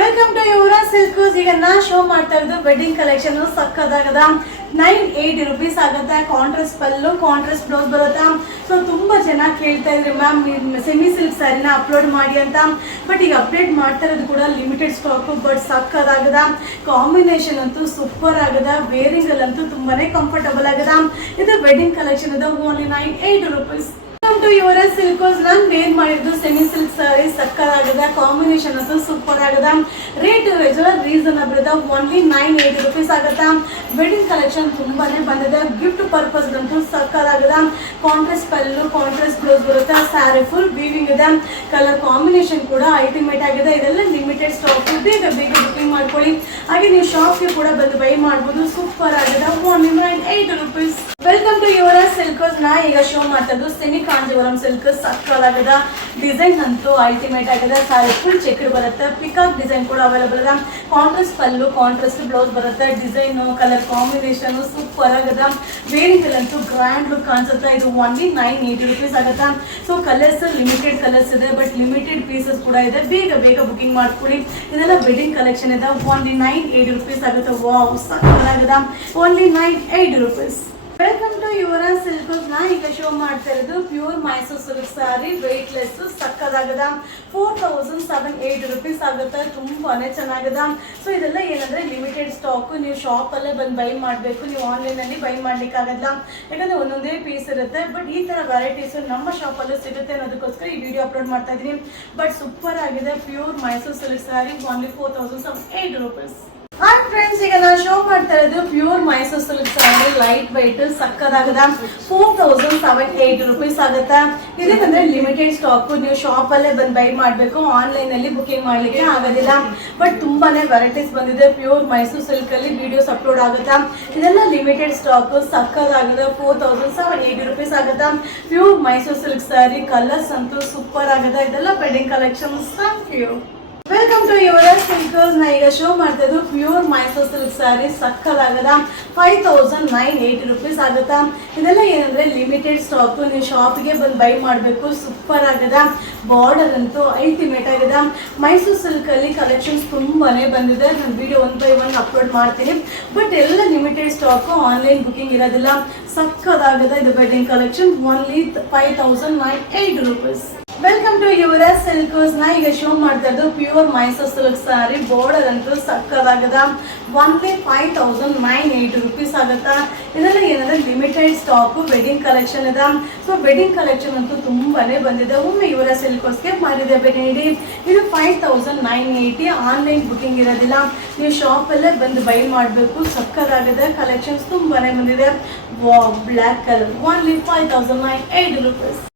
Welcome to Yuvraj silks. ಈಗ ನಾ show ಮಾಡ್ತಾ ಇರೋದು ವೆಡ್ಡಿಂಗ್ ಕಲೆಕ್ಷನ್ ಸಕ್ಕದಾಗದ 980 rupees ಆಗುತ್ತೆ. ಕಾಂಟ್ರಾಸ್ಟ್ ಪಲ್ಲು, ಕಾಂಟ್ರಾಸ್ಟ್ ಬ್ಲೌಸ್ ಬರುತ್ತಾ. ಸೊ ತುಂಬಾ ಜನ ಕೇಳ್ತಾ ಇದ್ರಿ ಮ್ಯಾಮ್ ಸೆಮಿ ಸಿಲ್ಕ್ ಸ್ಯಾರಿನ ಅಪ್ಲೋಡ್ ಮಾಡಿ ಅಂತ. ಬಟ್ ಈಗ ಅಪ್ಡೇಟ್ ಮಾಡ್ತಾ ಇರೋದು ಕೂಡ ಲಿಮಿಟೆಡ್ ಸ್ಟಾಕ್. ಬಟ್ ಸಕ್ಕದಾಗದ ಕಾಂಬಿನೇಷನ್ ಅಂತೂ ಸೂಪರ್ ಆಗದ. ವೇರಿಂಗ್ ಅಲ್ಲಂತೂ ತುಂಬಾನೇ ಕಂಫರ್ಟಬಲ್ ಆಗದ. ಇದು ವೆಡ್ಡಿಂಗ್ ಕಲೆಕ್ಷನ್ ಅದ only 980 rupees. Welcome to Yuvraj Silks. ನಾನು ವೇರ್ ಮಾಡಿದ್ದು ಸೆಮಿ ಸಿಲ್ಕ್ ಸ್ಯಾರಿ ಸಕ್ಕದಾಗದ. ಕಾಂಬಿನೇಷನ್ ಅಂತೂ ಸೂಪರ್ ಆಗದ. ರೇಟ್ ರೀಸನಬಲ್ ಇದೆ. ಓನ್ಲಿ 980 rupees ಆಗುತ್ತಾ. ವೆಡ್ಡಿಂಗ್ ಕಲೆಕ್ಷನ್ ತುಂಬಾನೇ ಬಂದಿದೆ. ಗಿಫ್ಟ್ ಪರ್ಪಸ್ ಅಂತೂ ಸಕ್ಕದಾಗದ. ಕಾಂಟ್ರಾಸ್ಟ್ ಪಲ್ಲು, ಕಾಂಟ್ರಾಸ್ಟ್ ಬ್ಲೌಸ್ ಬರುತ್ತೆ. ಸ್ಯಾರಿ ಫುಲ್ ವೀವಿಂಗ್ ಇದೆ. ಕಲರ್ ಕಾಂಬಿನೇಷನ್ ಕೂಡ ಅಲ್ಟಿಮೇಟ್ ಆಗಿದೆ. ಇದೆಲ್ಲ ಲಿಮಿಟೆಡ್ ಸ್ಟಾಕ್. ಬೇಗ ಬುಕಿಂಗ್ ಮಾಡ್ಕೊಳ್ಳಿ. ಹಾಗೆ ನೀವು ಶಾಪ್ಗೆ ಕೂಡ ಬಂದು ಬೈ ಮಾಡ್ಬೋದು. ಸೂಪರ್ ಆಗಿದೆ. Only 980 rupees. Welcome to Yuvraj Silks. ನಾ ಈಗ ಶೋ ಮಾಡ್ತಾ ಇದ್ದು ಸೆಮಿ ಕಾಂಜೀವರಂ ಸಿಲ್ಕ್ ಸಕ್ಕದಾಗದ. ಡಿಸೈನ್ ಅಂತೂ ಅಲ್ಟಿಮೇಟ್ ಆಗಿದೆ. ಸ್ಯಾರಿ ಫುಲ್ ಚೆಕ್ಡ್ ಬರುತ್ತೆ. ಪಿಕಾಕ್ ಡಿಸೈನ್ ಕೂಡ ಅವೈಲೇಬಲ್ ಇದೆ. ಕಾಂಟ್ರಾಸ್ಟ್ ಪಲ್ಲು, ಕಾಂಟ್ರಾಸ್ಟ್ ಬ್ಲೌಸ್ ಬರುತ್ತೆ. ಡಿಸೈನು, ಕಲರ್ ಕಾಂಬಿನೇಷನ್ ಸೂಪರ್ ಆಗದ. ವೇರಿಂಗ್ ಅಂತೂ ಗ್ರ್ಯಾಂಡ್ ಲುಕ್ ಕಾಣಿಸುತ್ತೆ. ಇದು ಓನ್ಲಿ 980 rupees ಆಗುತ್ತಾ. ಸೊ ಕಲರ್ಸ್ ಲಿಮಿಟೆಡ್ ಕಲರ್ಸ್ ಇದೆ. ಬಟ್ ಲಿಮಿಟೆಡ್ ಪೀಸಸ್ ಕೂಡ ಇದೆ. ಬೇಗ ಬುಕಿಂಗ್ ಮಾಡ್ಕೊಳ್ಳಿ. ಇದೆಲ್ಲ ವೆಡ್ಡಿಂಗ್ ಕಲೆಕ್ಷನ್ ಇದೆ. ಓನ್ಲಿ 980 rupees ಆಗುತ್ತೆ. ವಾವ್ ಸಕ್ಕದಾಗದ. Only 980 rupees. Welcome to Yuvraj Silks. ನಾ ಈಗ ಶೋ ಮಾಡ್ತಾ ಇರೋದು pure Mysore silk sari. Weightless ಸಕ್ಕದಾಗದ. 4780 rupees ಆಗುತ್ತೆ. ತುಂಬಾನೇ ಚೆನ್ನಾಗದ. ಸೊ ಇದೆಲ್ಲ ಏನಂದ್ರೆ ಲಿಮಿಟೆಡ್ ಸ್ಟಾಕ್. ನೀವು ಶಾಪ್ ಅಲ್ಲೇ ಬಂದು ಬೈ ಮಾಡಬೇಕು. ನೀವು ಆನ್ಲೈನ್ ಅಲ್ಲಿ ಬೈ ಮಾಡ್ಲಿಕ್ಕೆ ಆಗಲ್ಲ. ಯಾಕಂದ್ರೆ ಒಂದೊಂದೇ ಪೀಸ್ ಇರುತ್ತೆ. ಬಟ್ ಈ ತರ ವೆರೈಟೀಸ್ ನಮ್ಮ ಶಾಪ್ ಅಲ್ಲೂ ಸಿಗುತ್ತೆ ಅನ್ನೋದಕ್ಕೋಸ್ಕರ ಈ ವಿಡಿಯೋ ಅಪ್ಲೋಡ್ ಮಾಡ್ತಾ ಇದೀನಿ. ಬಟ್ ಸೂಪರ್ ಆಗಿದೆ. Pure Mysore silk sari only 4780 rupees. Hi friends, ಈಗ ನಾನು ಶೋ ಮಾಡ್ತಾ ಇರೋದು pure Mysore silk sari. Light white ಸಕ್ಕದಾಗದ. 4780 rupees ಆಗುತ್ತಾ. ಇದಕ್ಕಂದ್ರೆ ಲಿಮಿಟೆಡ್ ಸ್ಟಾಕ್. ನೀವು ಶಾಪ್ ಅಲ್ಲೇ ಬಂದು ಬೈ ಮಾಡಬೇಕು. ಆನ್ಲೈನ್ ಅಲ್ಲಿ ಬುಕಿಂಗ್ ಮಾಡ್ಲಿಕ್ಕೆ ಆಗೋದಿಲ್ಲ. ಬಟ್ ತುಂಬಾನೇ ವೆರೈಟೀಸ್ ಬಂದಿದೆ. ಪ್ಯೂರ್ ಮೈಸೂರು ಸಿಲ್ಕ್ ಅಲ್ಲಿ ವಿಡಿಯೋಸ್ ಅಪ್ಲೋಡ್ ಆಗುತ್ತಾ. ಇದೆಲ್ಲ ಲಿಮಿಟೆಡ್ ಸ್ಟಾಕ್. ಸಕ್ಕದಾಗದ. 4780 rupees ಆಗುತ್ತಾ. Pure Mysore silk sari. Colours ಅಂತೂ ಸೂಪರ್ ಆಗದ. ಇದೆಲ್ಲ wedding collections. Thank you. Welcome to Yuvraj Silks. ನಾ ಈಗ ಶೋ ಮಾಡ್ತಾ ಇದ್ದು ಪ್ಯೂರ್ ಮೈಸೂರು ಸಿಲ್ಕ್ ಸ್ಯಾರಿ ಸಕ್ಕದಾಗದ. 5980 rupees ಆಗುತ್ತಾ. ಇದೆಲ್ಲ ಏನಂದ್ರೆ ಲಿಮಿಟೆಡ್ ಸ್ಟಾಕ್. ನೀವು ಶಾಪ್ಗೆ ಬಂದು ಬೈ ಮಾಡಬೇಕು. ಸೂಪರ್ ಆಗದ. ಬಾರ್ಡರ್ ಅಂತೂ ಅಲ್ಟಿಮೇಟ್ ಆಗದ. ಮೈಸೂರು ಸಿಲ್ಕ್ ಅಲ್ಲಿ ಕಲೆಕ್ಷನ್ಸ್ ತುಂಬಾನೇ ಬಂದಿದೆ. ನಾನು ವಿಡಿಯೋ 1 by 1 ಅಪ್ಲೋಡ್ ಮಾಡ್ತೀನಿ. ಬಟ್ ಎಲ್ಲ ಲಿಮಿಟೆಡ್ ಸ್ಟಾಕ್. ಆನ್ಲೈನ್ ಬುಕಿಂಗ್ ಇರೋದಿಲ್ಲ. ಸಕ್ಕದಾಗದ. ಇದು wedding collection only 5980 rupees. Welcome to Yuvraj Silks. ನಾ ಈಗ ಶೋ ಮಾಡ್ತಾ ಇದ್ದು pure Mysore silk sari. Border ಅಂತೂ ಸಕ್ಕದಾಗದ. ಓನ್ಲಿ 5980 rupees ಆಗುತ್ತಾ. ಇದೆಲ್ಲ ಏನಂದ್ರೆ ಲಿಮಿಟೆಡ್ ಸ್ಟಾಕ್. ವೆಡ್ಡಿಂಗ್ ಕಲೆಕ್ಷನ್ ಇದೆ. ಸೊ ವೆಡ್ಡಿಂಗ್ ಕಲೆಕ್ಷನ್ ಅಂತೂ ತುಂಬಾನೇ ಬಂದಿದೆ. ಒಮ್ಮೆ ಯುವರಾಜ್ ಸಿಲ್ಕ್ಸ್ಗೆ ಮಾಡಿದೆ ನೀಡಿ. ಇದು 5980. ಆನ್ಲೈನ್ ಬುಕಿಂಗ್ ಇರೋದಿಲ್ಲ. ನೀವು ಶಾಪ್ ಅಲ್ಲೇ ಬಂದು ಬೈ ಮಾಡಬೇಕು. ಸಕ್ಕದಾಗಿದೆ. ಕಲೆಕ್ಷನ್ಸ್ ತುಂಬಾನೇ ಬಂದಿದೆ. Black colour only 5980 rupees.